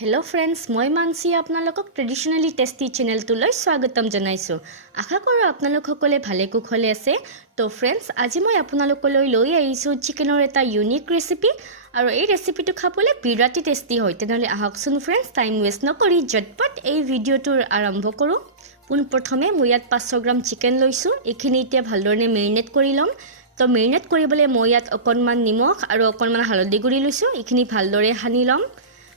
Hello friends, মই মানসি আপোনালোকক ট্ৰেডিশনালি টেস্টি চেনেলটোলৈ স্বাগতম জনাইছো। আশা কৰো আপোনালোক সকলে ভালে কুশলে আছে। তো ফ্ৰেণ্ডছ, আজি মই আপোনালোকলৈ লৈ আহিছো চিকেনৰ এটা ইউনিক ৰেচিপি আৰু এই ৰেচিপিটো খাবলৈ বিৰাটি টেস্টি হয়। তেনেহলে আহকচোন ফ্ৰেণ্ডছ, টাইম ওয়েষ্ট নকৰি ঝটপট এই ভিডিওটো আৰম্ভ কৰো। প্ৰথমে মই ইয়াত 500 গ্ৰাম চিকেন লৈছো। এইখিনি এতিয়া ভালদৰে মেৰিনেট কৰি লম। তো মেৰিনেট কৰিবলৈ মই ইয়াত অকণমান নিমখ আৰু অকণমান হালধি গুৰি লৈছো। এইখিনি ভালদৰে সানি লম।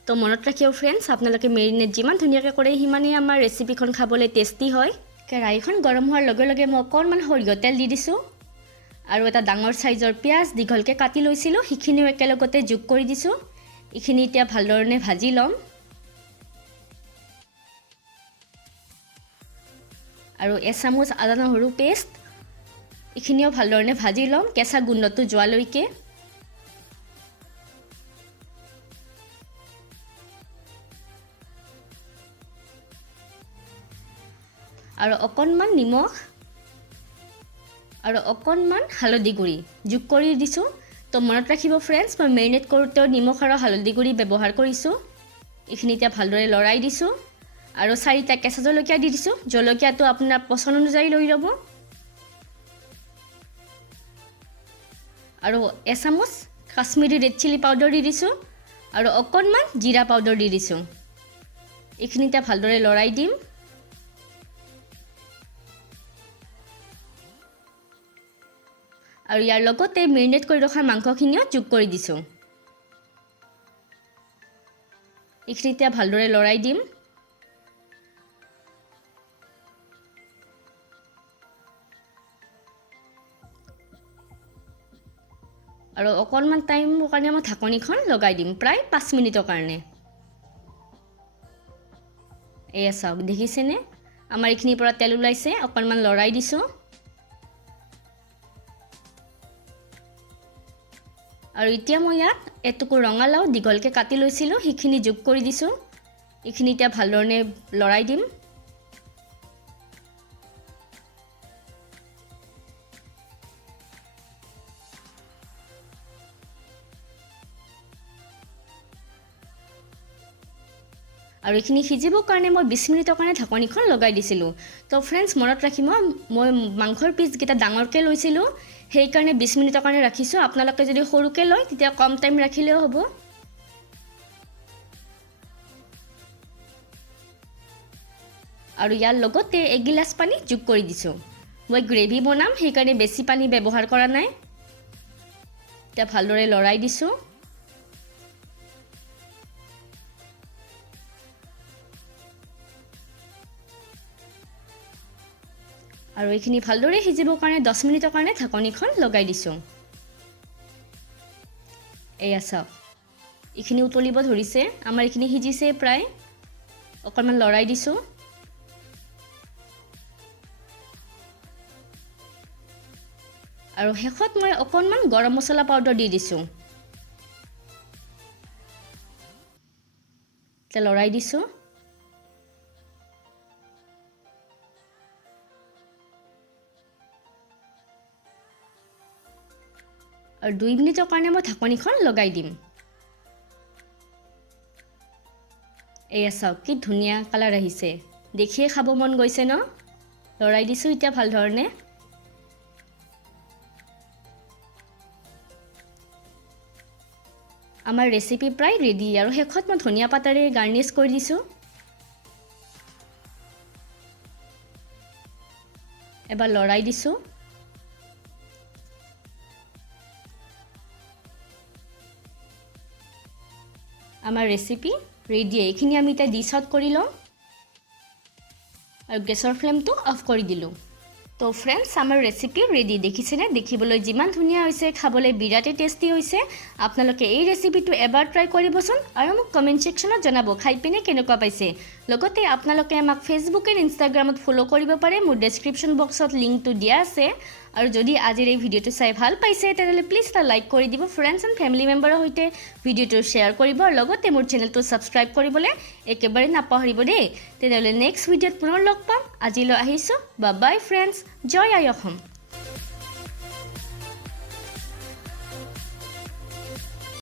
তো মনত ৰাখিও ফ্ৰেণ্ডছ, আপোনালোকে মেৰিনেট যিমান ধুনীয়াকৈ কৰে সিমানেই আমাৰ ৰেচিপিখন খাবলৈ টেস্টি হয়। কেৰাহীখন গৰম হোৱাৰ লগে লগে মই অকণমান সৰিয়হ তেল দি দিছোঁ আৰু এটা ডাঙৰ সাইজৰ পিয়াজ দীঘলকৈ কাটি লৈছিলোঁ সেইখিনিও একেলগতে যোগ কৰি দিছোঁ। এইখিনি এতিয়া ভালদৰে ভাজি ল'ম আৰু এচামুচ আদা নহৰু পেষ্ট এইখিনিও ভালদৰে ভাজি ল'ম কেঁচা গোন্ধটো যোৱালৈকে। আৰু অকণমান নিমখ আৰু অকণমান হালধি গুৰি যোগ কৰি দিছোঁ। তো মনত ৰাখিব ফ্ৰেণ্ডছ, মই মেৰিনেট কৰোঁতেও নিমখ আৰু হালধি গুৰি ব্যৱহাৰ কৰিছোঁ। এইখিনি এতিয়া ভালদৰে লৰাই দিছোঁ আৰু 4টা কেঁচা জলকীয়া দি দিছোঁ। জলকীয়াটো আপোনাৰ পচন্দ অনুযায়ী লৈ ল'ব। আৰু এচামুচ কাশ্মীৰী ৰেড চিলি পাউডাৰ দি দিছোঁ আৰু অকণমান জিৰা পাউডাৰ দি দিছোঁ। এইখিনি এতিয়া ভালদৰে লৰাই দিম আৰু ইয়াৰ লগতে মেৰিনেট কৰি ৰখা মাংসখিনিও যোগ কৰি দিছোঁ। এইখিনি এতিয়া ভালদৰে লৰাই দিম আৰু অকণমান টাইমৰ কাৰণে মই ঢাকনিখন লগাই দিম, প্ৰায় 5 মিনিটৰ কাৰণে। এয়া চাওক, দেখিছেনে আমাৰ এইখিনিৰ পৰা তেল ওলাইছে। অকণমান লৰাই দিছোঁ আৰু এতিয়া মই ইয়াত এটুকুৰ ৰঙালাও দীঘলকৈ কাটি লৈছিলোঁ সেইখিনি যোগ কৰি দিছোঁ। এইখিনি এতিয়া ভালদৰে লৰাই দিম আৰু এইখিনি সিজিবৰ কাৰণে মই 20 মিনিটৰ কাৰণে ঢাকনিখন লগাই দিছিলোঁ। তো ফ্ৰেণ্ডছ, মনত ৰাখিব মই মাংসৰ পিচকেইটা ডাঙৰকৈ লৈছিলোঁ, সেইকাৰণে 20 মিনিটৰ কাৰণে ৰাখিছোঁ। আপোনালোকে যদি সৰুকৈ লয় তেতিয়া কম টাইম ৰাখিলেও হ'ব। আৰু ইয়াৰ লগতে 1 গিলাচ পানী যোগ কৰি দিছোঁ। মই গ্ৰেভি বনাম সেইকাৰণে বেছি পানী ব্যৱহাৰ কৰা নাই। এতিয়া ভালদৰে লৰাই দিছোঁ আৰু এইখিনি ভালদৰে সিজিবৰ কাৰণে 10 মিনিটৰ কাৰণে ঢাকনিখন লগাই দিছোঁ। এয়া চাওক, এইখিনি উতলিব ধৰিছে। আমাৰ এইখিনি সিজিছে প্ৰায়। অকণমান লৰাই দিছোঁ আৰু শেষত মই অকণমান গৰম মছলা পাউডাৰ দি দিছোঁ। এতিয়া লৰাই দিছোঁ আৰু 2 মিনিটৰ কাৰণে মই ঢাকনিখন লগাই দিম। এয়া চাওক, কি ধুনীয়া কালাৰ আহিছে, দেখিয়ে খাব মন গৈছে ন? লৰাই দিছোঁ এতিয়া ভালধৰণে। আমাৰ ৰেচিপি প্ৰায় ৰেডি আৰু শেষত মই ধনিয়া পাতেৰে গাৰ্নিছ কৰি দিছোঁ। এবাৰ লৰাই দিছোঁ আমাৰ ৰেচিপি ৰেডি। এইখিনি আমি এতিয়া ডিছ আউট কৰি লওঁ আৰু গেছৰ ফ্লেমটো অফ কৰি দিলোঁ। তো ফ্ৰেণ্ডছ, আমাৰ ৰেচিপি ৰেডি। দেখিছেনে? দেখিবলৈ যিমান ধুনীয়া হৈছে, খাবলৈ বিৰাটেই টেষ্টি হৈছে। আপোনালোকে এই ৰেচিপিটো এবাৰ ট্ৰাই কৰিবচোন আৰু মোক কমেণ্ট ছেকশ্যনত জনাব খাই পিনে কেনেকুৱা পাইছে। লগতে আপোনালোকে আমাক ফেচবুক এণ্ড ইনষ্টাগ্ৰামত ফ'ল' কৰিব পাৰে। মোৰ ডেছক্ৰিপশ্যন বক্সত লিংকটো দিয়া আছে। আৰু যদি আজিৰ এই ভিডিঅ'টো চাই ভাল পাইছে তেনেহ'লে প্লিজ এটা লাইক কৰি দিব। ফ্ৰেণ্ডছ এণ্ড ফেমিলি মেম্বাৰৰ সৈতে ভিডিঅ'টো শ্বেয়াৰ কৰিব আৰু লগতে মোৰ চেনেলটো ছাবস্ক্ৰাইব কৰিবলৈ একেবাৰে নাপাহৰিব দেই। তেনেহ'লে নেক্সট ভিডিঅ'ত পুনৰ লগ পাম। আজিলৈ আহিছোঁ। Bye bye friends. জয় আই অসম।